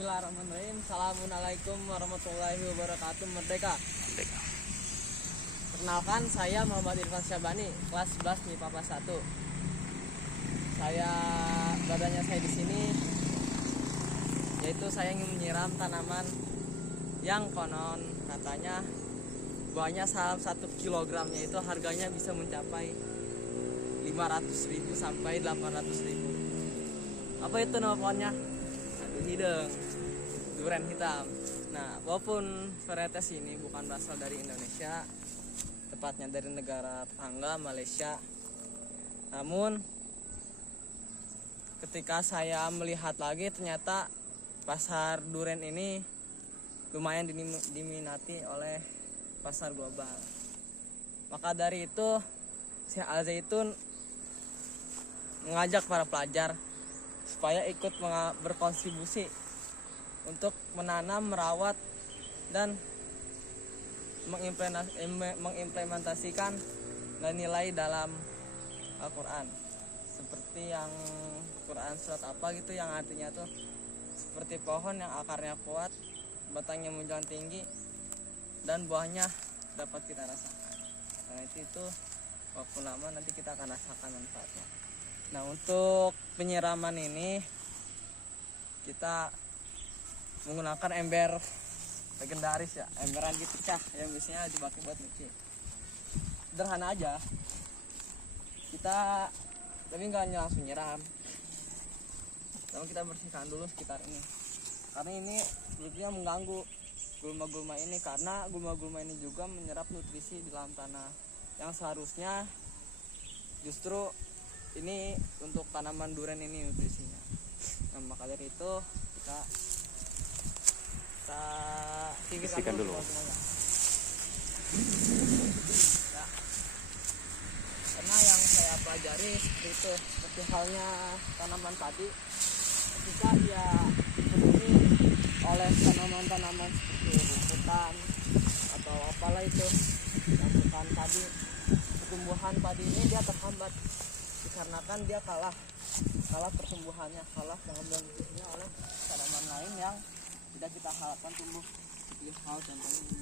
Bismillahirrahmanirrahim. Assalamualaikum warahmatullahi wabarakatuh. Merdeka. Perkenalkan, saya Muhammad Irfan Syabani, kelas 11 MIPA 1. Badannya saya di sini, yaitu saya ingin menyiram tanaman yang konon katanya buahnya 1 kilogramnya itu harganya bisa mencapai 500.000 sampai 800.000. Apa itu nama pohonnya? Hideng, durian hitam. Nah, walaupun varietas ini bukan berasal dari Indonesia, tepatnya dari negara tetangga Malaysia, namun ketika saya melihat lagi, ternyata pasar durian ini lumayan diminati oleh pasar global. Maka dari itu, Syekh Al Zaitun mengajak para pelajar supaya ikut berkontribusi untuk menanam, merawat, dan mengimplementasikan nilai dalam Al-Quran. Seperti yang Quran surat apa gitu, yang artinya tuh seperti pohon yang akarnya kuat, batangnya menjulang tinggi, dan buahnya dapat kita rasakan. Karena itu walaupun lama nanti kita akan rasakan manfaatnya. Nah, untuk penyiraman ini kita menggunakan ember legendaris ya, ember Andi pecah yang biasanya dipakai buat nyuci. Sederhana aja. Tapi nggak langsung nyiram. Lalu kita bersihkan dulu sekitar ini. Karena ini sebetulnya mengganggu gulma-gulma ini, karena gulma-gulma ini juga menyerap nutrisi di dalam tanah yang seharusnya justru ini untuk tanaman durian ini nutrisinya. Nah, maka dari itu kita singkirkan dulu. Ya. Karena yang saya pelajari seperti itu, seperti halnya tanaman padi, ketika dia dipenuhi oleh tanaman-tanaman seperti rumputan atau apalah itu yang bukan padi, pertumbuhan padi ini dia terhambat dikarenakan dia kalah pertumbuhannya, kalah pengembangan nutrisinya oleh tanaman lain yang tidak kita harapkan tumbuh, seperti hal contohnya ini.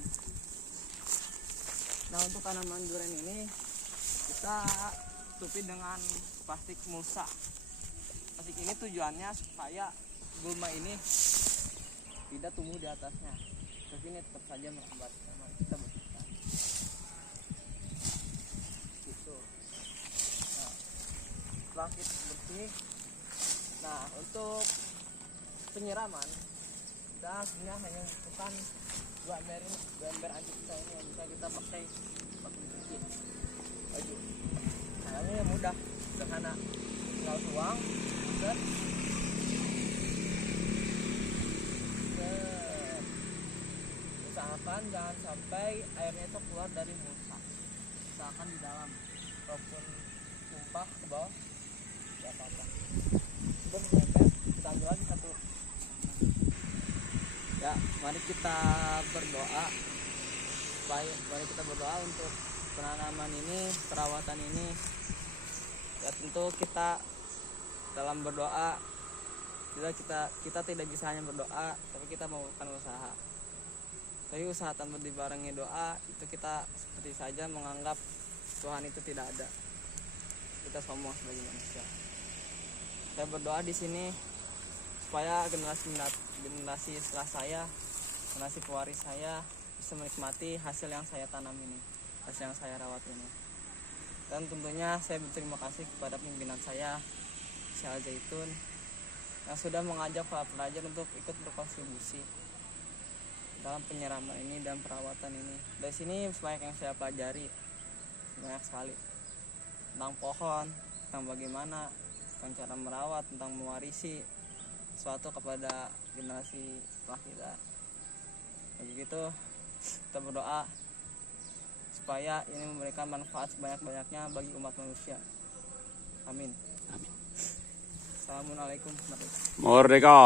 Nah, untuk tanaman durian ini kita tutupi dengan plastik mulsa. Plastik ini tujuannya supaya gulma ini tidak tumbuh di atasnya, tapi ini tetap saja merambat. Kita bersihkan. Gitu. Nah, setelah kita bersih, nah untuk penyiraman kita sebenarnya hanya membutuhkan dua ember anti pecah ini yang bisa kita pakai mencuci baju. Nah, ini mudah, sederhana, tinggal tuang, usahakan jangan sampai airnya itu keluar dari mulsa, usahakan di dalam, walaupun tumpah ke bawah tidak apa-apa. Terus kita ambil lagi satu. Ya, mari kita berdoa untuk penanaman ini, perawatan ini. Ya, tentu kita dalam berdoa kita tidak bisa hanya berdoa, tapi kita melakukan usaha. Tapi usaha tanpa dibarengi doa itu kita seperti saja menganggap Tuhan itu tidak ada. Kita sombong sebagai manusia. Saya berdoa di sini supaya generasi setelah saya, generasi pewaris saya bisa menikmati hasil yang saya tanam ini, hasil yang saya rawat ini. Dan tentunya saya berterima kasih kepada pimpinan saya, Syekh Al Zaitun, yang sudah mengajak para pelajar untuk ikut berkontribusi dalam penyiraman ini dan perawatan ini. Dari sini banyak yang saya pelajari, banyak sekali tentang pohon, tentang bagaimana, tentang cara merawat, tentang mewarisi suatu kepada generasi setelah kita. Begitu kita berdoa supaya ini memberikan manfaat sebanyak-banyaknya bagi umat manusia. Amin. Amin. Assalamualaikum warahmatullahi wabarakatuh. Merdeka.